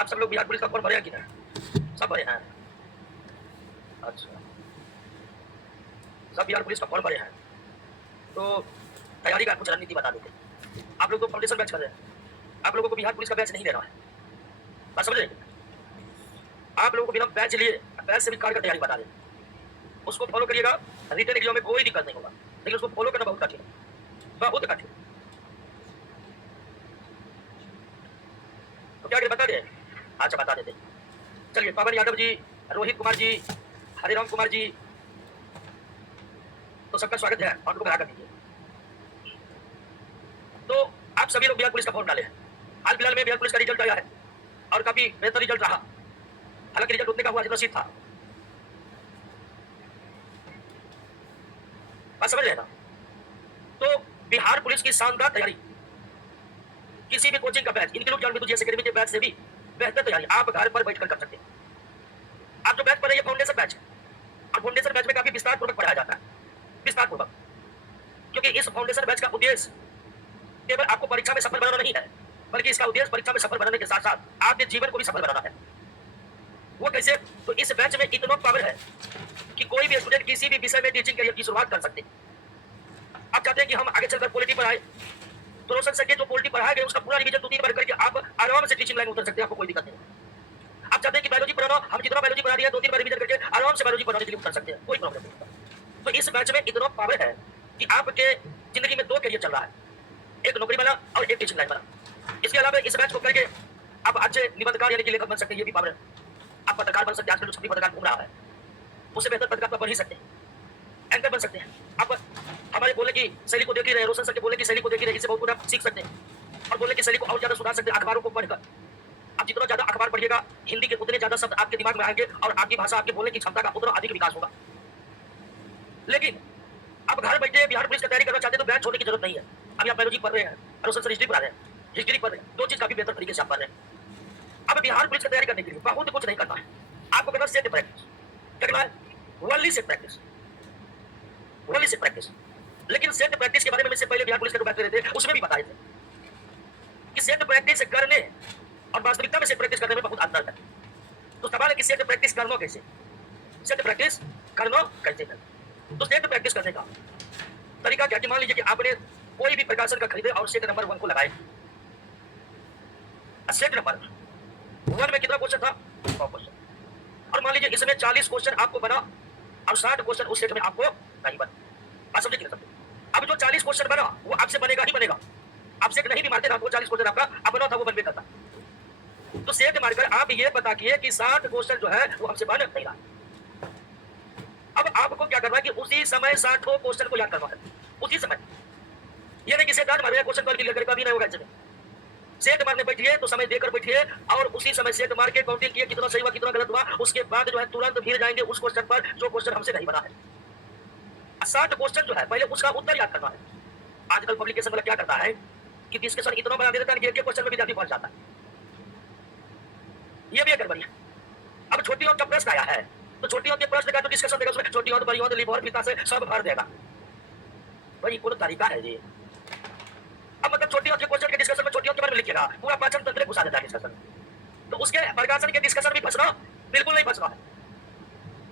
आप सब लोग बिहार पुलिस का फॉर्म भरे हैं कि नहीं? सब भरे हैं। अच्छा, सब बिहार पुलिस का फॉर्म भरे हैं, तो तैयारी का कुछ रणनीति बता देते। आप लोग तो फाउंडेशन बैच कर रहे हैं, आप लोगों को बिहार पुलिस का बैच नहीं लेना है, बात समझ रहे हैं? आप लोगों को बिना बैच लिए बैच से भी कार्य का तैयारी बता दें, उसको फॉलो करिएगा। रिटर्न एग्जाम में कोई दिक्कत नहीं होगा, लेकिन उसको फॉलो करना बहुत कठिन है, बहुत कठिन। तो क्या करें बता दें? अच्छा बता देते। चलिए, पवन यादव जी, रोहित कुमार जी, हरिराम कुमार जी, तो सबका स्वागत है और उनको बना कर दीजिए। तो आप सभी लोग बिहार पुलिस का फॉर्म डाले हैं। हाल फिलहाल में बिहार पुलिस का रिजल्ट आया है और काफी बेहतर रिजल्ट रहा, हालांकि रिजल्ट उतने का हुआ जितना सीट था। बात समझ रहे हैं ना? तो बिहार पुलिस की शानदार तैयारी, किसी भी कोचिंग का बैच इंक्लूड ज्ञान बिंदु जीएस एकेडमी के बैच से भी बेहतर तैयारी आप घर पर बैठकर कर सकते हैं। आप जो बैच पढ़ रहे हैं फाउंडेशन बैच, और फाउंडेशन बैच में काफी विस्तार पूर्वक पढ़ाया जाता है, विस्तार पूर्वक, क्योंकि इस फाउंडेशन बैच का उद्देश्य केवल आपको परीक्षा में सफल बनाना नहीं है, बल्कि इसका उद्देश्य परीक्षा में सफल बनाने के साथ साथ आपके जीवन को भी सफल बनाना है। वो कैसे? तो इस बैच में इतना पावर है कि कोई भी स्टूडेंट किसी भी विषय में टीचिंग करियर की शुरुआत कर सकते हैं। आप चाहते हैं कि हम आगे चलकर पॉलिटी पढ़ाए, तो रोशन सर के जो पॉलिटी पढ़ाया गया उसका पूरा रिवीजन 2-3 बार करके आप आराम से टीचिंग लाइन में उतर सकते हैं, आपको कोई दिक्कत नहीं। आप चाहते हैं कि बायोलॉजी पढ़ाना, हम जितना बायोलॉजी पढ़ा दिया 2-3 बार रिवीजन करके आराम से बायोलॉजी पढ़ाने के लिए उतर सकते हैं, कोई प्रॉब्लम नहीं। तो इस बैच में इतना पावर है कि आपके जिंदगी में 2 करियर चल रहा है, एक नौकरी वाला और एक टीचिंग लाइन वाला। इसके अलावा इस बैच को करके आप अच्छे निबंधकार यानी कि लेखक बन सकते हैं, ये भी पावर है। आप पत्रकार बन सकते हैं, आजकल जो छपी पत्रकार घूम रहा है उससे बेहतर पत्रकार बन ही सकते हैं, एंकर बन सकते हैं। आप हमारे बोलने की शैली को देख ही रहे, रोशन सर के बोलने की शैली को देख ही रहे, इससे बहुत कुछ आप सीख सकते हैं और बोलने की शैली को और ज्यादा सुधार सकते हैं अखबारों को पढ़कर। आप जितना ज्यादा अखबार पढ़िएगा, हिंदी के उतने ज्यादा शब्द आपके दिमाग में आएंगे और आपकी भाषा, आपके बोलने की क्षमता का उतना अधिक विकास होगा। लेकिन आप घर बैठे बिहार पुलिस की तैयारी करना चाहते हैं तो बैच छोड़ने की जरूरत नहीं है। अभी आप बायोलॉजी पढ़ रहे हैं, रोशन सर हिस्ट्री पढ़ा रहे हैं, हिस्ट्री पढ़ रहे हैं, 2 चीज काफी बेहतर तरीके से आप पढ़ रहे हैं। अब बिहार पुलिस की तैयारी करने के लिए बहुत कुछ नहीं करना है, आपको करना सेट प्रैक्टिस। क्या करना है? Only set practice, only set practice. लेकिन सेट प्रैक्टिस के बारे में इससे पहले बिहार पुलिस के जो बात कर रहे थे उसमें भी बताए थे कि सेट प्रैक्टिस करने और वास्तविकता में सेट प्रैक्टिस करने में बहुत अंतर है। तो सवाल है कि सेट प्रैक्टिस करना कैसे, सेट प्रैक्टिस करना कैसे है? तो सेट प्रैक्टिस करने का तरीका क्या कि मान लीजिए कि आपने कोई भी प्रकाशन का खरीदे और सेट नंबर 1 को लगाए। सेट नंबर 1 में कितना क्वेश्चन था? 100 क्वेश्चन। और मान लीजिए इसमें 40 क्वेश्चन आपको बना और 60 क्वेश्चन उस सेट में आपको नहीं बना। बात समझे कि नहीं समझे? अब जो 40 क्वेश्चन बना वो आपसे बनेगा ही बनेगा, आप सेट नहीं भी मारते ना तो 40 क्वेश्चन आपका अपना था, वो बनवे करता। तो सेट मारकर आप ये पता किए कि 60 क्वेश्चन जो है वो हमसे बन नहीं रहा। अब आपको क्या करना है कि उसी समय 60 क्वेश्चन को याद करना है, उसी समय। ये नहीं कि सेट आज मारे क्वेश्चन क्लियर करके कभी नहीं होगा। इसमें सेट मारने बैठिए तो समय देकर बैठिए और उसी समय सेट मार के काउंटिंग किए कितना सही हुआ कितना गलत हुआ, उसके बाद जो है तुरंत फिर जाएंगे उस क्वेश्चन पर जो क्वेश्चन हमसे नहीं बना है। 60 क्वेश्चन जो है पहले उसका उत्तर याद करना है। आजकल पब्लिकेशन वाला क्या करता है कि डिस्कशन इतना बना देता है कि एक क्वेश्चन में विद्यार्थी फंस जाता है, ये भी एक गड़बड़ी है। अब छोटी और प्रश्न आया है तो छोटी के प्रश्न का तो डिस्कशन देगा, उसमें छोटी और बड़ी और लिवर पिता से सब भर देगा। भाई कौन तरीका है ये? अब मतलब छोटी के क्वेश्चन के डिस्कशन में छोटी के बारे में लिखिएगा, पूरा पाचन तंत्र घुसा देता है डिस्कशन। तो उसके प्रकाशन के डिस्कशन में फंसना बिल्कुल नहीं फंसना है।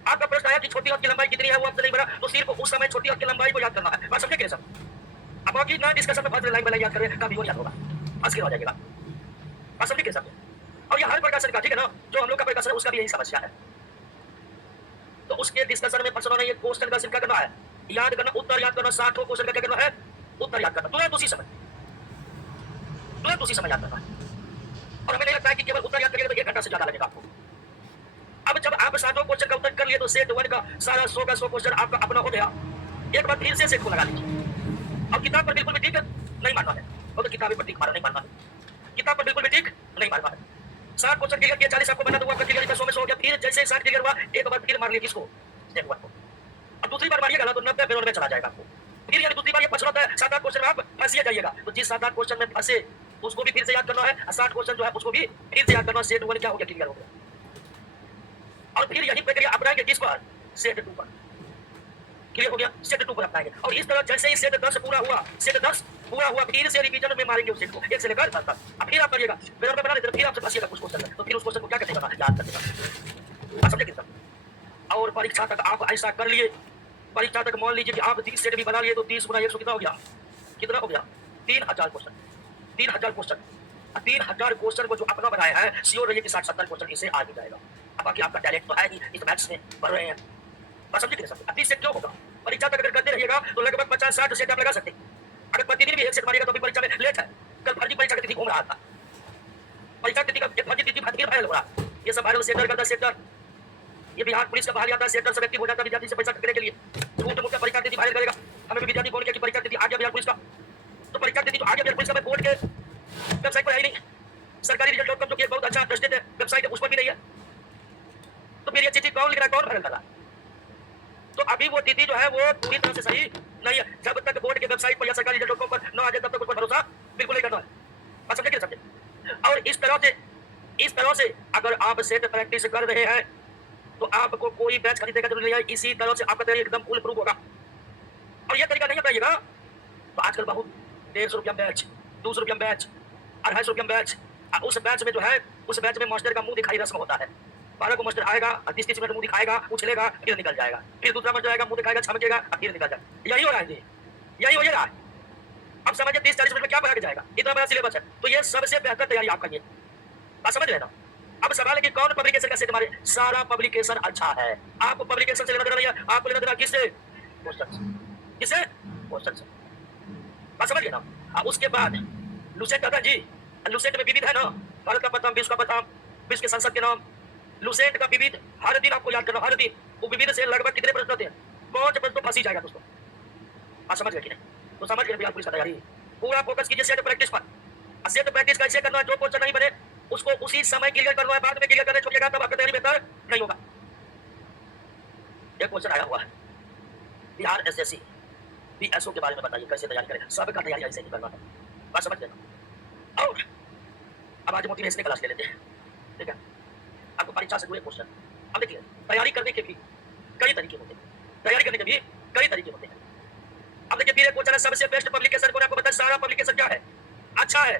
आपका प्रश्न आया कि छोटी की लंबाई कितनी है, वो आपसे नहीं बना, तो सिर्फ उस समय छोटी की लंबाई को याद करना है। बात समझे कि नहीं सब? अब बाकी ना डिस्कशन में फंस लाइन वाला याद करें कभी वो याद होगा, अस्किल हो जाएगा। बात समझे कि सब? और ये हर प्रकाशन का, ठीक है ना, जो हम लोग का प्रकाशन है उसका भी यही समस्या है। तो उसके डिस्कशन में फंसना नहीं है, क्वेश्चन का सिर्फ करना है, याद करना, उत्तर याद करना। 60 क्वेश्चन का क्या करना है? उत्तर याद करना, तुरंत उसी समय, तुरंत उसी समय याद करना है। और हमें नहीं लगता है कि केवल उत्तर याद करिएगा तो 1 घंटा से ज्यादा लगेगा आपको। अब जब आप 60 क्वेश्चन का उत्तर कर लिए तो सेट 1 का सारा 100 का 100 क्वेश्चन आपका अपना हो गया। एक बार फिर से सेट को लगा लीजिए। अब किताब पर बिल्कुल भी ठीक नहीं मारना है, वो तो किताबें पर ठीक मारना नहीं मारना है, किताब पर बिल्कुल भी ठीक नहीं मारना है। 60 क्वेश्चन क्लियर किया, 40 आपको बना तो वो आपका क्लियर 100 में 100 हो गया। फिर जैसे 60 क्लियर हुआ एक बार फिर मार लिया किसको? सेट 1 को। अब दूसरी बार मारिएगा ना तो 90 पे चला जाएगा आपको। फिर यानी दूसरी बार ये फंसना है, 7-8 क्वेश्चन में आप फंसिए जाइएगा। तो जिस 7-8 क्वेश्चन में फंसे उसको भी फिर से याद करना है, 60 क्वेश्चन जो है उसको भी फिर से याद करना। सेट 1 क्या हो गया? क्लियर हो गया। और फिर यही प्रक्रिया अपनाएंगे किस पर? सेट 2 पर। क्लियर हो गया? सेट 2 पर अपनाएंगे। और इस तरह जैसे ही सेट 10 पूरा हुआ, सेट 10 पूरा हुआ, फिर से रिवीजन में मारेंगे उस सेट को 1 से लेकर 10 तक। अब फिर आप करिएगा, मेरा बना लेते फिर आपसे फंसिएगा कुछ क्वेश्चन में, तो फिर उसको ऐसा कर लिए परीक्षा तक मान लीजिए कि आप 30 सेट भी बना लिए तो 30 गुना 100 कितना हो गया? कितना हो गया? 3000 क्वेश्चन। 3000 क्वेश्चन। 3000 क्वेश्चन को जो अपना बनाया है श्योर रहिए कि 60-70 क्वेश्चन इसे आ ही जाएगा। अब बाकी आपका टैलेंट तो है ही इस मैथ्स में पढ़ रहे हैं। बस समझे कि नहीं समझे? 30 सेट क्यों होगा? परीक्षा तक अगर करते रहिएगा तो लगभग 50-60 सेट आप लगा सकते हैं। अगर प्रतिदिन भी 1 सेट मारिएगा तो भी परीक्षा में लेट है। कल फर्जी परीक्षा की तिथि घूम रहा था। परीक्षा तिथि का फर्जी तिथि वायरल हो रहा। ये सब वायरल सेटर करता सेटर। ये बिहार पुलिस का बहाली आता है, सेटर सब एक्टिव हो जाता है विद्यार्थी से पैसा टकराने के लिए। झूठ मूठ का परीक्षा तिथि वायरल करेगा। हमें भी विद्यार्थी बोल किया कि परीक्षा तिथि आ गया बिहार पुलिस का। तो परीक्षा तिथि तो आ गया बिहार पुलिस का, मैं बोर्ड के वेबसाइट पर आई नहीं। सरकारी रिजल्ट.com जो कि एक बहुत अच्छा ट्रस्टेड वेबसाइट है, उस पर भी नहीं है। तो फिर ये चिट्ठी कौन लिख रहा है, कौन वायरल कर रहा है? तो अभी वो तिथि जो है वो पूरी तरह से सही नहीं है। जब तक बोर्ड के वेबसाइट पर या सरकारी रिजल्ट.com पर न आ जाए तब तक उस पर भरोसा बिल्कुल नहीं करना है। बात समझे कि नहीं समझे? और इस तरह से अगर आप सेट प्रैक्टिस कर रहे हैं तो आपको कोई बैच खरीदने का जरूरत नहीं है। इसी तरह से आपका तैयारी एकदम फुल प्रूफ होगा। और ये तरीका नहीं अपनाइएगा तो आजकल बहुत 150 रुपया बैच, 200 रुपया बैच, 250 रुपया बैच। उस बैच में जो है उस बैच में मास्टर का मुंह दिखाई रस्म होता है। 12 को मास्टर आएगा, 30-30 मिनट मुंह दिखाएगा, उछलेगा, फिर निकल जाएगा। फिर दूसरा मास्टर आएगा, मुंह दिखाएगा, छमकेगा, फिर निकल जाएगा। यही हो रहा है जी, यही हो रहा है। अब समझिए 30-40 मिनट में क्या पढ़ा के जाएगा? इतना बड़ा सिलेबस है। तो ये सबसे बेहतर तैयारी आपका ये बात समझ रहे ना? अब सवाल है कि कौन पब्लिकेशन का सेट मारे? सारा पब्लिकेशन अच्छा है। आपको पब्लिकेशन से लेना देना नहीं है, आपको लेना देना किससे? क्वेश्चन से। किससे? क्वेश्चन से। बात समझ गए ना? अब उसके बाद लुसेंट आता है जी। लुसेंट में विविध है ना, भारत का प्रथम, विश्व का प्रथम, विश्व के संसद के नाम। लुसेंट का विविध हर दिन आपको याद करना, हर दिन। वो विविध से लगभग कितने प्रश्न होते हैं? 5 प्रश्न तो फंसी जाएगा दोस्तों। आप समझ गए कि नहीं? तो समझ गए बिहार पुलिस का तैयारी पूरा फोकस कीजिए सेट प्रैक्टिस पर। सेट प्रैक्टिस कैसे करना है? जो क्वेश्चन नहीं बने उसको उसी समय क्लियर करना है, बाद में क्लियर करने छोड़िएगा तब आपका तैयारी बेहतर नहीं होगा। एक क्वेश्चन आया हुआ है बिहार एसएससी बीएसओ के बारे में बताइए कैसे तैयारी करें? सबका तैयारी ऐसे ही करना है। बात समझ लेना। और अब आज मोटिवेशन क्लास ले लेते हैं, ठीक है? आपको परीक्षा से जुड़े क्वेश्चन। अब देखिए तैयारी करने के भी कई तरीके होते हैं, तैयारी करने के भी कई तरीके होते हैं। अब देखिए फिर एक क्वेश्चन है सबसे बेस्ट पब्लिकेशन कौन है? आपको बताया सारा पब्लिकेशन क्या है? अच्छा है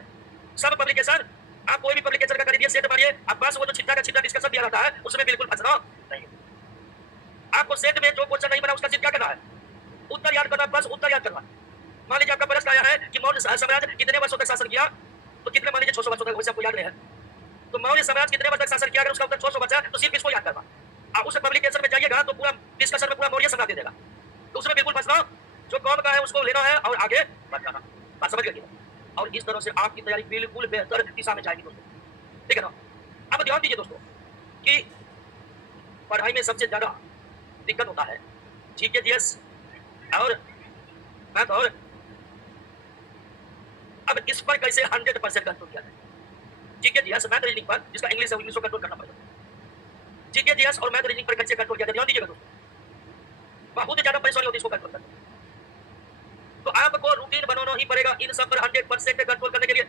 सब पब्लिकेशन। आप कोई भी पब्लिकेशन का खरीदिए, सेट मारिए, अब बस वो जो छिट्टा का छिट्टा डिस्कशन दिया रहता है उसमें बिल्कुल फंसना नहीं। आपको सेट में जो क्वेश्चन नहीं बना उसका सिर्फ क्या करना है? उत्तर याद करना, बस उत्तर याद करना। मान लीजिए आपका प्रश्न आया है कि मौर्य साम्राज्य कितने वर्षों तक शासन किया, तो कितने मान लीजिए 600 वर्षों तक, वैसे आपको याद नहीं है तो मौर्य साम्राज्य कितने वर्ष तक शासन किया, अगर उसका उत्तर 600 वर्ष है तो सिर्फ इसको याद करना। आप उस पब्लिकेशन में जाइएगा तो पूरा डिस्कशन में पूरा मौर्य साम्राज्य दे देगा, तो उसमें बिल्कुल फंसना, जो कौन का है उसको लेना है और आगे बढ़ना। बात समझ गए? और इस तरह से आपकी तैयारी बिल्कुल बेहतर दिशा में जाएगी दोस्तों, ठीक है ना? अब ध्यान दीजिए दोस्तों कि पढ़ाई में सबसे ज्यादा दिक्कत होता है जीके जीएस और मैथ। और अब इस पर कैसे 100% कंट्रोल किया जाए? जीके जीएस मैथ रीजनिंग पर, जिसका इंग्लिश है इंग्लिश को कंट्रोल करना पड़ेगा। जीके जीएस और मैथ रीजनिंग पर कैसे कंट्रोल किया जाए? ध्यान दीजिएगा दोस्तों, बहुत ज्यादा परेशानी होती है इसको कंट्रोल करने। तो आपको रूटीन बनाना ही पड़ेगा इन सब पर 100% कंट्रोल करने के लिए।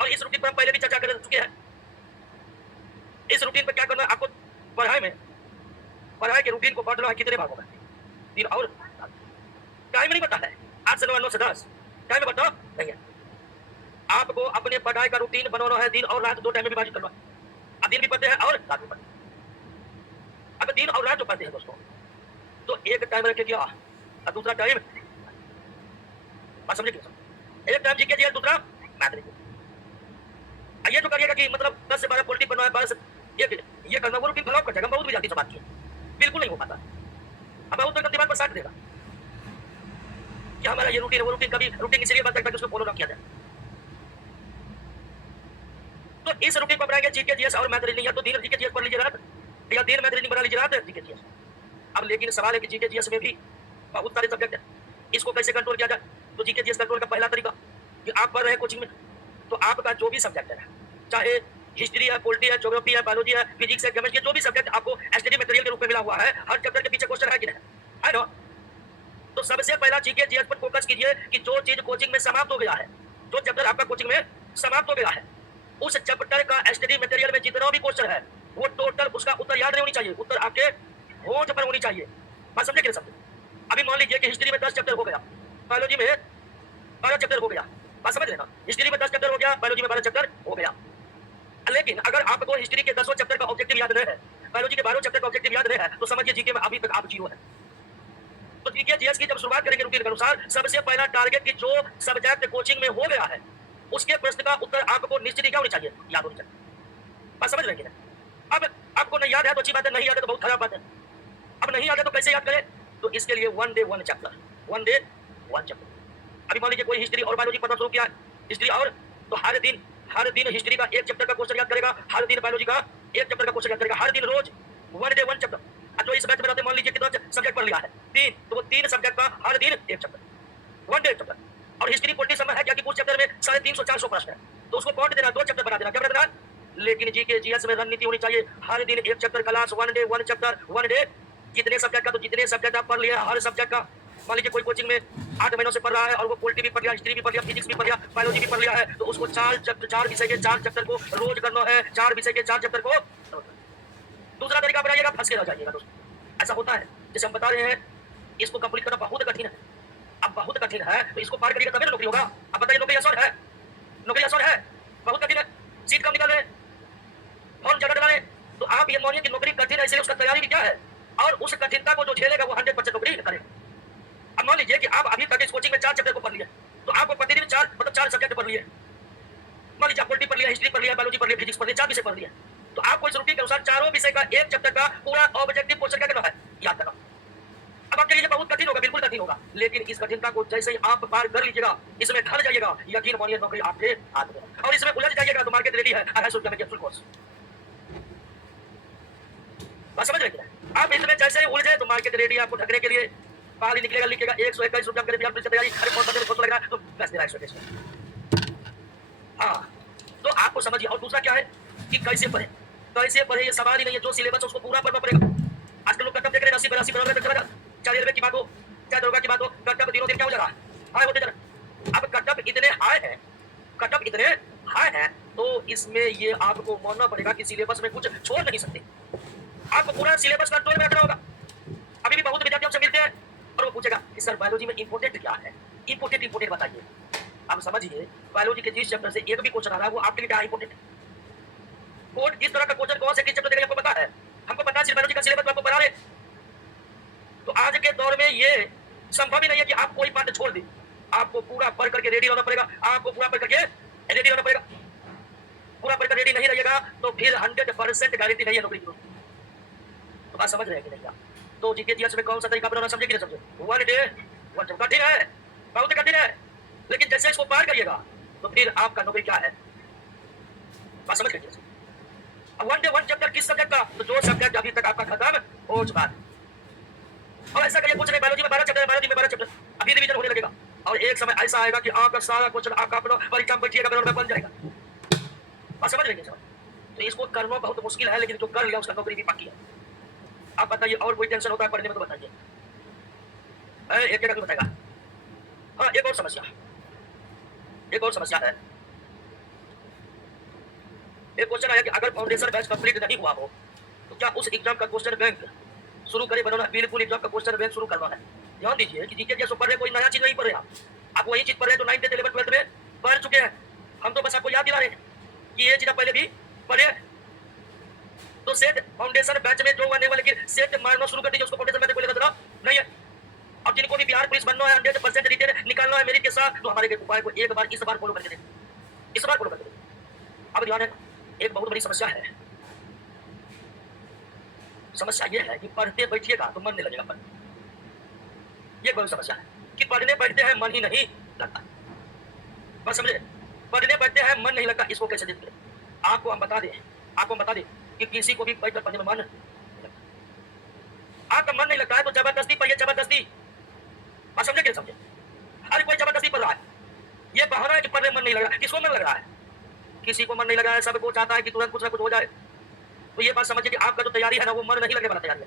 और इस रूटीन पर हम पहले भी चर्चा कर चुके हैं। इस रूटीन पर क्या करना है आपको? पढ़ाई के रूटीन को बांटना है कितने भागों में? 3 और टाइम नहीं बताता है 8 से 9, 9 से 10 टाइम में बताओ नहीं है। आपको अपने पढ़ाई का रूटीन बनाना है, दिन और रात 2 टाइम में विभाजित करना है। अब दिन भी पढ़ते हैं और रात भी पढ़ते हैं। अब दिन और रात जो पढ़ते हैं दोस्तों तो एक टाइम रखे क्या और दूसरा टाइम समझे क्यों? एक टाइम जीके दिया, दूसरा मैथ लिखो। ये जो करिएगा कि मतलब 10 से 12 पॉलिटिक बनना है, 12 से ये करना, वो रूटीन खराब कर जाएगा। बहुत विद्यार्थी से बात की बिल्कुल नहीं हो पाता। अब बहुत तक दीवार पर साथ देगा कि हमारा ये रूटीन है, वो रूटीन, कभी रूटीन इसलिए बात करता है कि उसको फॉलो ना किया जाए। तो इस रूटीन को बनाएंगे जीके जीएस और मैथ रीजनिंग, या तो दिन जीके जीएस पढ़ लीजिए रात, या दिन मैथ रीजनिंग बना लीजिए रात जीके जीएस। अब लेकिन सवाल है कि जीके जीएस में भी बहुत सारे सब्जेक्ट है, इसको कैसे कंट्रोल किया जाए? तो जीके जीएस कंट्रोल का पहला तरीका कि आप पढ़ रहे हैं कोचिंग में, तो आपका जो भी सब्जेक्ट है, चाहे हिस्ट्री है, पॉलिटी है, ज्योग्राफी है, बायोलॉजी है, फिजिक्स है, केमिस्ट्री, जो भी सब्जेक्ट आपको स्टडी मटेरियल के रूप में मिला हुआ है, हर चैप्टर के पीछे क्वेश्चन है कि नहीं है ना? तो सबसे पहला जीके जीएस पर फोकस कीजिए कि जो चीज कोचिंग में समाप्त हो गया है, जो चैप्टर आपका कोचिंग में समाप्त हो गया है, उस चैप्टर का स्टडी मटेरियल में जितना भी क्वेश्चन है वो टोटल उसका उत्तर याद नहीं होनी चाहिए, उत्तर आपके होठ पर होनी चाहिए। बात समझे कि नहीं समझे? अभी मान लीजिए कि हिस्ट्री में 10 चैप्टर हो गया, बायोलॉजी में 12 चैप्टर हो गया। बात समझ लेना, हिस्ट्री में 10 चैप्टर हो गया, बायोलॉजी में 12 चैप्टर हो गया। लेकिन अगर आपको हिस्ट्री के 10 चैप्टर का ऑब्जेक्टिव याद नहीं है, बायोलॉजी के 12 चैप्टर का ऑब्जेक्टिव याद नहीं है तो समझिए जीके में अभी तक आप जीरो है। तो जीके जीएस की जब शुरुआत करेंगे रूटीन के अनुसार सबसे पहला टारगेट की जो सब्जेक्ट कोचिंग में हो गया है उसके प्रश्न का उत्तर आपको निश्चित ही क्या होनी चाहिए, याद होनी चाहिए। बात समझ रहे हैं? अब आपको नहीं याद है तो अच्छी बात है, नहीं याद है तो बहुत खराब बात है। अब नहीं याद है तो कैसे याद करें? तो इसके लिए वन डे वन चैप्टर। अभी मान लीजिए कोई हिस्ट्री और बायोलॉजी पढ़ना शुरू किया है, हिस्ट्री और तो हर दिन हिस्ट्री का एक चैप्टर का क्वेश्चन याद करेगा, हर दिन बायोलॉजी का एक चैप्टर का क्वेश्चन याद करेगा, हर दिन रोज वन डे वन चैप्टर। जो इस बैच में रहते मान लीजिए कितना सब्जेक्ट पढ़ लिया है 3, तो वो 3 सब्जेक्ट का हर दिन एक चैप्टर, वन डे चैप्टर। और हिस्ट्री पॉलिटी समय है क्या कि कुछ चैप्टर में 350-400 प्रश्न है तो उसको पॉइंट देना, 2 चैप्टर बना देना, क्या बना देना। लेकिन जीके जीएस में रणनीति होनी चाहिए, हर दिन एक chapter class, one day one chapter, one day जितने सब्जेक्ट का तो जितने सब्जेक्ट आप पढ़ लिया हर सब्जेक्ट का। मान लीजिए कोई कोचिंग में 8 महीनों से पढ़ रहा है और वो पॉलिटी भी पढ़ लिया, हिस्ट्री भी पढ़ लिया, फिजिक्स भी पढ़ लिया, बायोलॉजी भी पढ़ लिया है तो उसको 4 विषय के 4 चैप्टर को रोज करना है, 4 विषय के 4 चैप्टर को। दूसरा तरीका बनाइएगा, फंस के रह जाइएगा दोस्तों। ऐसा होता है जैसे हम बता रहे हैं, इसको कंप्लीट करना बहुत कठिन है। अब बहुत कठिन है तो इसको पार करिएगा तभी ना नौकरी होगा। अब बताइए नौकरी आसान है? नौकरी आसान है? बहुत कठिन है। सीट कम निकाल रहे हैं, फॉर्म ज्यादा डला रहे हैं, तो आप ये मानिए कि नौकरी कठिन है इसलिए उसका तैयारी भी क्या है और उस कठिनता को जो झेलेगा वो 100% नौकरी करेगा। अब मान लीजिए कि आप अभी तक इस कोचिंग में 4 चैप्टर को पढ़ लिया तो आपको प्रतिदिन 4 सब्जेक्ट पढ़ लिए। मान लीजिए पॉलिटी पढ़ लिया, हिस्ट्री पढ़ लिया, बायोलॉजी पढ़ लिया, फिजिक्स पढ़ लिया, 4 विषय पढ़ लिया तो आपको इस रूटीन के अनुसार चारों विषय का एक चैप्टर का पूरा ऑब्जेक्टिव क्वेश्चन क्या करना है, याद करना। अब आपके लिए बहुत कठिन होगा, बिल्कुल कठिन होगा, लेकिन इस कठिनता को जैसे ही आप पार कर लीजिएगा, इसमें ढल जाइएगा, यकीन मानिए नौकरी आपके हाथ में है। और इसमें उलझ जाइएगा तो मार्केट रेडी है 250 रुपये में कैप्सूल कोर्स। बात समझ रहे हैं? आप इसमें जैसे ही उलझे तो मार्केट रेडी है आपको ढकने के लिए। बाहर ही निकलेगा, लिखेगा 121 रुपये करे बिहार पुलिस की तैयारी, अरे कौन सा फोटो लगा तो बस देना 121। हाँ तो आपको समझिए। और दूसरा क्या है कि कैसे पढ़े ये सवाल ही नहीं है, जो सिलेबस उसको पूरा पढ़ना पड़ेगा। आजकल लोग कटअप देख रहे हैं 80-82 बराबर तक चला जा, चाहे रेलवे की बात हो चाहे दरोगा की बात हो, कटअप दिनों दिन क्या हो जा रहा है, हाई होते जा रहा है। अब कटअप इतने हाई है तो इसमें ये आपको मानना पड़ेगा कि सिलेबस में कुछ छोड़ नहीं सकते, आपको पूरा सिलेबस कंट्रोल में रखना होगा। अभी भी बहुत विद्यार्थी हमसे मिलते हैं और वो पूछेगा कि सर बायोलॉजी में इंपोर्टेंट क्या है, इंपोर्टेंट बताइए। आप समझिए बायोलॉजी के जिस चैप्टर से एक भी क्वेश्चन आ रहा है वो आपके लिए क्या इंपोर्टेंट है। कोड किस तरह का क्वेश्चन कौन से किस चैप्टर देगा आपको पता है, हमको पता है सिर्फ बायोलॉजी का सिलेबस आपको पढ़ा रहे। तो आज के दौर में ये संभव ही नहीं है कि आप कोई पार्ट छोड़ दें, आपको पूरा पढ़ करके रेडी होना पड़ेगा, आपको पूरा पढ़ करके रेडी होना पड़ेगा। पूरा पढ़कर रेडी नहीं रहिएगा तो फिर 100% गारंटी नहीं है नौकरी की। तो बात समझ रहे हैं कि नहीं आप? तो जीके जीएस में कौन सा तरीका अपनाना समझे कि नहीं समझे? वन डे वन चैप्टर कठिन है, बहुत कठिन है, लेकिन जैसे इसको पार करिएगा तो फिर आपका नौकरी क्या है, बात समझ लीजिए। अब वन डे वन चैप्टर किस सब्जेक्ट का, तो जो सब्जेक्ट अभी तक आपका खत्म हो चुका है। और ऐसा करिए कुछ नहीं, बायोलॉजी में 12 चैप्टर, बायोलॉजी में 12 चैप्टर अभी रिवीजन होने लगेगा और एक समय ऐसा आएगा कि आपका सारा क्वेश्चन आपका अपना परीक्षा में बैठिएगा बराबर बन जाएगा। बात समझ रहे हैं? तो इसको करना बहुत मुश्किल है, लेकिन जो कर लिया उसका नौकरी भी पक्की है। आप बताइए और कोई टेंशन होता है पढ़ने में तो बताइए, एक जगह बताएगा। हाँ एक और समस्या है। एक क्वेश्चन आया कि अगर फाउंडेशन बैच कंप्लीट नहीं हुआ हो तो क्या उस एग्जाम का क्वेश्चन बैंक शुरू करे बनाना? बिल्कुल एग्जाम का क्वेश्चन बैंक शुरू करना है। ध्यान दीजिए कि जीके जैसे पढ़ रहे कोई नया चीज नहीं पढ़ रहे, आप वही चीज पढ़ रहे हैं जो 9th 11th 12th में पढ़ चुके हैं। हम तो बस आपको याद दिला रहे हैं कि ये चीज आप पहले भी पढ़े। तो सेट फाउंडेशन बैच में जो आने वाले की सेट मारना शुरू कर दीजिए, उसको फाउंडेशन बैच कोई लेना नहीं है। अब जिनको भी बिहार पुलिस बनना है 100% रिटेन निकालना है मेरिट के साथ, तो हमारे उपाय को एक बार इस बार फॉलो करके दें, इस बार फॉलो करके दें। अब ध्यान है, एक बहुत बड़ी समस्या है। समस्या ये है कि पढ़ते बैठिएगा तो मन नहीं लगेगा पढ़ने। ये बहुत समस्या है कि पढ़ने बैठते हैं मन ही नहीं लगता। बस समझे, पढ़ने बैठते हैं मन नहीं लगता, इसको कैसे देखते? आपको हम बता दें कि किसी को भी बैठकर पढ़ने में मन नहीं लगता। आपका मन नहीं लगता है तो जबरदस्ती पढ़िए, जबरदस्ती। बस समझे कि समझे? हर कोई जबरदस्ती पढ़ रहा है, ये बहाना है कि पढ़ने मन नहीं लग रहा है। किसको मन लग रहा है? किसी को मन नहीं लग रहा है, सबको चाहता है कि तुरंत कुछ ना कुछ हो जाए। तो ये बात समझिए कि आपका जो तैयारी है ना वो मन नहीं लगने वाला तैयारी है।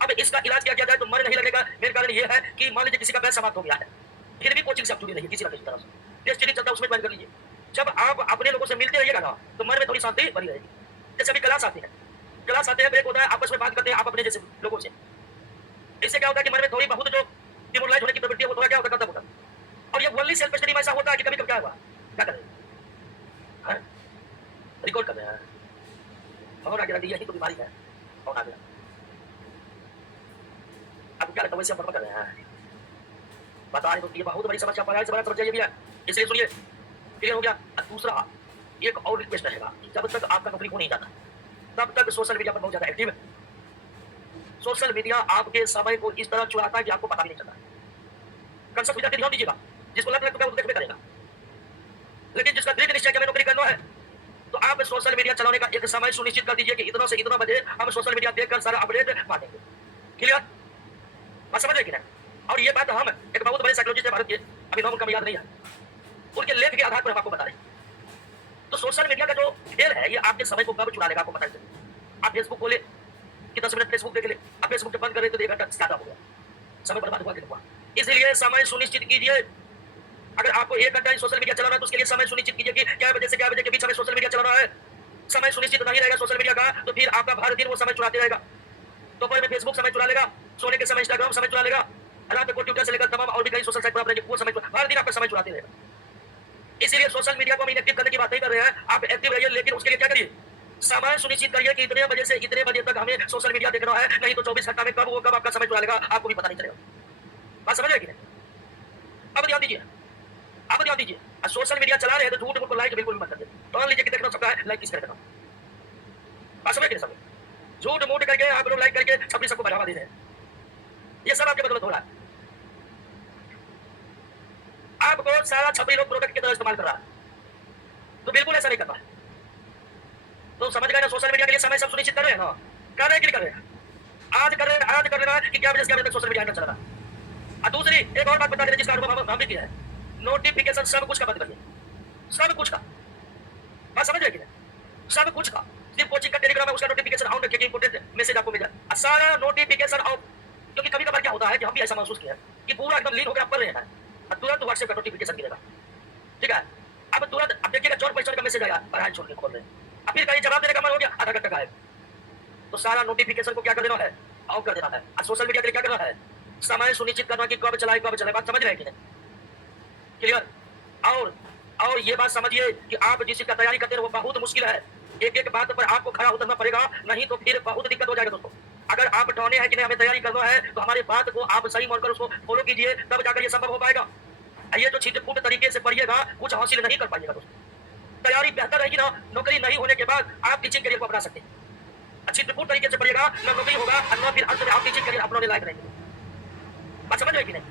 अब इसका इलाज क्या किया जाए तो मन नहीं लगेगा? मेरे कारण ये है कि मान लीजिए किसी का बैच समाप्त हो गया है, फिर भी कोचिंग से आप जुड़े रहिए किसी ना किसी तरह से, टेस्ट सीरीज चलता है उसमें ज्वाइन कर लीजिए। जब आप अपने लोगों से मिलते रहिएगा ना तो मन में थोड़ी शांति बनी रहेगी। जैसे अभी क्लास आते हैं ब्रेक होता है, आपस में बात करते हैं आप अपने जैसे लोगों से, इससे क्या होता है कि मन में थोड़ी बहुत जो डिमोरलाइज होने की प्रवृत्ति है वो थोड़ा क्या होता है, और ये ओनली सेल्फ स्टडी में ऐसा होता है कि कभी कभी क्या हुआ, क्या कर रहे हैं, रिकॉर्ड कर रहे हैं, फोन आके रख दिया, यही तो बीमारी है। फोन आ गया, अब क्या लगता है वैसे हम कर रहे हैं, बता रहे तो ये बहुत बड़ी समस्या पर है, समझ जाइए भैया। इसलिए सुनिए, क्लियर हो गया। दूसरा एक और रिक्वेस्ट रहेगा, जब तक आपका नौकरी को नहीं जाता तब तक सोशल मीडिया पर बहुत ज्यादा एक्टिव है। सोशल मीडिया आपके समय को इस तरह चुराता है कि आपको पता भी नहीं चलता। कंसेप्ट विचार ध्यान दीजिएगा, जिसको लग रहा है वो देखते करेगा, लेकिन जिसका दृढ़ निश्चय हमें नौकरी करना है तो आप सोशल मीडिया चलाने का एक समय सुनिश्चित कर दीजिए कि इतना से इतना बजे हम सोशल मीडिया देखकर सारा अपडेट पाएंगे। क्लियर, बात समझ रहे कि नहीं? और ये बात हम एक बहुत बड़े साइकोलॉजिस्ट है भारत के, अभी नाम उनका याद नहीं है, उनके लेख के आधार पर हम आपको बता रहे हैं। तो सोशल मीडिया का जो खेल है ये आपके समय को कब चुरा लेगा आपको पता नहीं। आप फेसबुक खोले कि 10 मिनट फेसबुक देख ले, आप फेसबुक जब बंद करें तो 1 घंटा ज्यादा हो गया, समय बर्बाद हुआ। इसलिए समय सुनिश्चित कीजिए। अगर आपको 1 घंटा सोशल मीडिया चलाना है तो उसके लिए समय सुनिश्चित कीजिए कि क्या बजे से क्या बजे के बीच हमें सोशल मीडिया चलाना है। समय सुनिश्चित नहीं रहेगा सोशल मीडिया का तो फिर आपका भारत दिन वो समय चुराते रहेगा। दोपहर में फेसबुक समय चुरा लेगा, सोने के समय इंस्टाग्राम समय चुरा लेगा, रात को ट्विटर से लेकर तमाम और भी कई सोशल साइट पर आप वो समय भारत दिन आपका समय चुराते रहेगा। इसीलिए सोशल मीडिया को हम इनएक्टिव करने की बात नहीं कर रहे हैं, आप एक्टिव रहिए, लेकिन उसके लिए क्या करिए, समय सुनिश्चित करिए कि इतने बजे से इतने बजे तक हमें सोशल मीडिया देखना है, नहीं तो 24 घंटा में कब आपका समय चुरा लेगा आपको भी पता नहीं चलेगा। बात समझ रहे कि नहीं? अब ध्यान दीजिए, अब ध्यान दीजिए, सोशल मीडिया चला रहे हैं तो झूठ मूठ को लाइक बिल्कुल मत करिए। तो मान लीजिए कि देखना सबका है, लाइक किस करना, बात समझ रहे झूठ मूठ करके आप लोग लाइक करके छपरी सबको बढ़ावा दे रहे हैं, ये सब आपके बदौलत हो रहा है। आपको सारा छपरी लोग प्रोडक्ट की तरह इस्तेमाल कर रहा है, तो बिल्कुल ऐसा नहीं करना है। तो समझ गए ना, सोशल मीडिया के लिए समय सब सुनिश्चित कर रहे हैं ना, कर रहे हैं कि नहीं कर रहे हैं? आज कर रहे हैं, आज कर रहे हैं कि क्या बजे से क्या बजे तक सोशल मीडिया चल रहा है। और दूसरी एक और बात बता दें जिसका अनुभव हम भी किया है, नोटिफिकेशन सब कुछ का बंद करिए, सब कुछ का। बात समझ रहे कि नहीं? सब कुछ का, सिर्फ कोचिंग का टेलीग्राम है उसका नोटिफिकेशन ऑन रखिए कि इंपोर्टेंट मैसेज आपको मिल जाए, सारा नोटिफिकेशन ऑफ। क्योंकि कभी कभार क्या होता है कि हम भी ऐसा महसूस किया है कि पूरा एकदम लीन होकर आप पढ़ रहे हैं और तुरंत व्हाट्सएप का नोटिफिकेशन गिरेगा, ठीक है? अब तुरंत अब देखिएगा 4 क्वेश्चन का मैसेज आया, पढ़ाई छोड़ के खोल रहे हैं, अब फिर कहीं जवाब देने का मन हो गया, आधा घंटा गायब। तो सारा नोटिफिकेशन को क्या कर देना है, ऑफ कर देना है। और सोशल मीडिया के लिए क्या करना है, समय सुनिश्चित करना कि कब चलाए कब चलाए। बात समझ रहे हैं कि नहीं? क्लियर? और ये बात समझिए कि आप जिस चीज का तैयारी करते हैं वो बहुत मुश्किल है, एक एक बात पर आपको खड़ा उतरना पड़ेगा, नहीं तो फिर बहुत दिक्कत हो जाएगा दोस्तों। अगर आप डरने हैं कि नहीं हमें तैयारी करना है तो हमारे बात को आप सही मानकर उसको फॉलो कीजिए, तब जाकर ये संभव हो पाएगा। ये जो छिटपुट तरीके से पढ़िएगा कुछ हासिल नहीं कर पाइएगा दोस्तों। तैयारी बेहतर रहेगी ना, नौकरी नहीं होने के बाद आप टीचिंग करियर को अपना सकते हैं। छिटपुट तरीके से पढ़िएगा ना नौकरी होगा और ना फिर अंत में आप टीचिंग करियर अपनाने लायक रहेंगे। बात समझ रहे कि नहीं?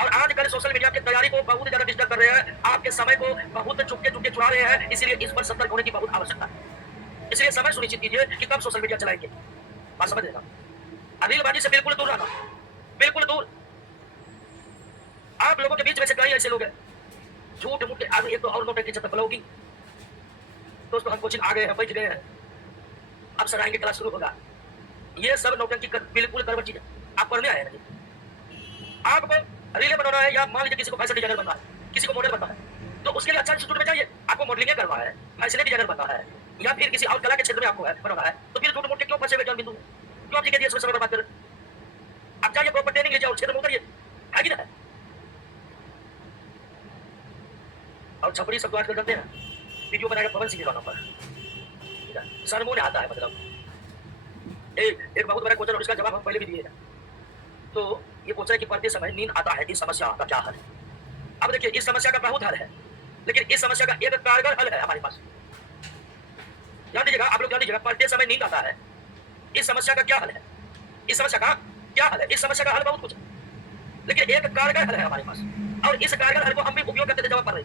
और आजकल सोशल मीडिया की तैयारी को बहुत ज्यादा डिस्टर्ब कर रहे हैं, आपके समय को बहुत चुपके चुपके चुरा रहे हैं, इसलिए इस पर सतर्क होने की बहुत आवश्यकता है। इसलिए समय सुनिश्चित कीजिए कि कब सोशल मीडिया चलाएंगे। बात समझ लेगा, अनिलबाजी से बिल्कुल दूर रहना, बिल्कुल दूर। आप लोगों के बीच में से कई ऐसे लोग हैं झूठ मूठ के आगे एक तो और नोट की छत होगी। दोस्तों हम कोचिंग आ गए हैं, बैठ गए हैं, अब सर आएंगे क्लास शुरू होगा, ये सब नौटंकी बिल्कुल गड़बड़ चीज है। आप पढ़ने आए हैं, आपको रीले बनाना है या मान लीजिए किसी को फैशन डिजाइनर बनना है, किसी को मॉडल बनना है, तो उसके लिए अच्छा इंस्टीट्यूट में चाहिए। आपको मॉडलिंग करना है, फैशन डिजाइनर बनना है या फिर किसी और कला के क्षेत्र में आपको है बनाना है, तो फिर झूठ मूठ के क्यों फंसे हुए ज्ञान बिंदु, क्यों आप जी समय बर्बाद करें? आप जाइए प्रॉपर ट्रेनिंग लीजिए और क्षेत्र में उतरिए, है कि ना? और छपड़ी सब आजकल करते हैं, वीडियो बनाएगा पवन सिंह के पर सर मुंह आता है, मतलब एक बहुत बड़ा क्वेश्चन और इसका जवाब हम पहले भी दिए हैं। तो ये पूछ रहे कि पढ़ते समय नींद आता है, इस समस्या का क्या हल है? अब देखिए इस समस्या का बहुत हल है, लेकिन इस समस्या का एक कारगर हल है हमारे पास। ध्यान दीजिएगा, आप लोग ध्यान दीजिएगा, पढ़ते समय नींद आता है, इस समस्या का क्या हल है? इस समस्या का क्या हल है? इस समस्या का हल बहुत कुछ है, लेकिन एक कारगर हल है हमारे पास, और इस कारगर हल को हम भी उपयोग करते थे जवाब पढ़ रहे।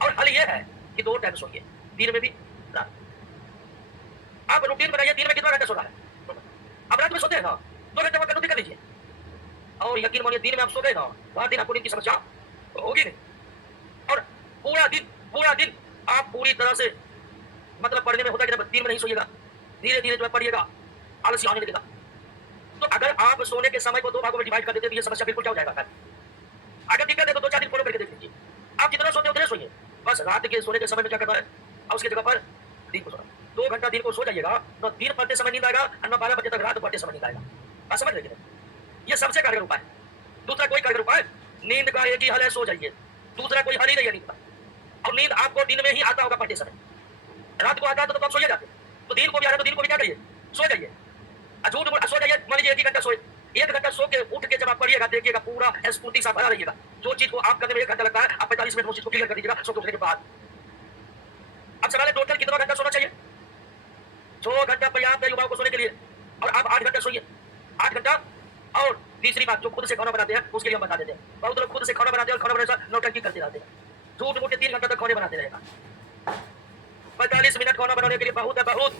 और हल ये है कि 2 टाइम सोइए, दिन में भी रात। आप रूटीन बनाइए, दिन में कितना घंटा सोना है। अब रात में सोते हैं ना, 2 घंटे कटौती कर लीजिए, और यकीन मानिए दिन में आप सो गए ना, वहां दिन आपको नींद की समस्या होगी नहीं। और पूरा दिन आप पूरी तरह से मतलब पढ़ने में होता है कि दिन में नहीं सोइएगा, धीरे धीरे जो है पढ़िएगा, आलसी आने लगेगा। तो अगर आप सोने के समय को 2 भागों में डिवाइड कर देते तो ये समस्या बिल्कुल क्या हो जाएगा। अगर दिक्कत है तो 2-4 दिन फॉलो करके देख लीजिए, आप जितना सोते उतने सोइए, बस रात के सोने के समय में क्या करना है, और उसकी जगह पर दिन को सोना। 2 घंटा दिन को सो जाइएगा, न दिन पढ़ते समय नींद आएगा और न 12 बजे तक रात पढ़ते समय नींद आएगा। आप समझ रहे हैं? ये सबसे कारगर उपाय है। दूसरा कोई कारगर उपाय नींद का एक ही हल है, सो जाइए, दूसरा कोई हल ही नहीं है नींद का। और नींद आपको दिन में ही आता होगा पढ़ते समय, रात को आता है तो आप सोइए जाते, तो दिन को भी आ रहा है तो दिन को भी क्या करिए, सो जाइए। झूठ बोल सो जाइए, मान लीजिए 1 घंटा सोए, 1 घंटा सो के उठ के जब आप पढ़िएगा देखिएगा पूरा स्फूर्ति सा भरा रहिएगा। जो चीज को आप करने में 1 घंटा लगता है आप 45 मिनट में उस चीज को क्लियर कर दीजिएगा सो के उठने के बाद। अब सवाल है टोटल कितना घंटा सोना चाहिए? 6 घंटा पर्याप्त है युवाओं को सोने के लिए, और आप 8 घंटा सोइए, 8 घंटा। और तीसरी बात, जो खुद से खाना बनाते हैं उसके लिए हम बता देते हैं, बहुत लोग खुद से खाना बनाते हैं और खाना बनाने से नौटंकी करते रहते हैं, झूठ मूठ के 3 घंटा तक खाने बनाते रहेगा। 45 मिनट खाना बनाने के लिए बहुत है, बहुत।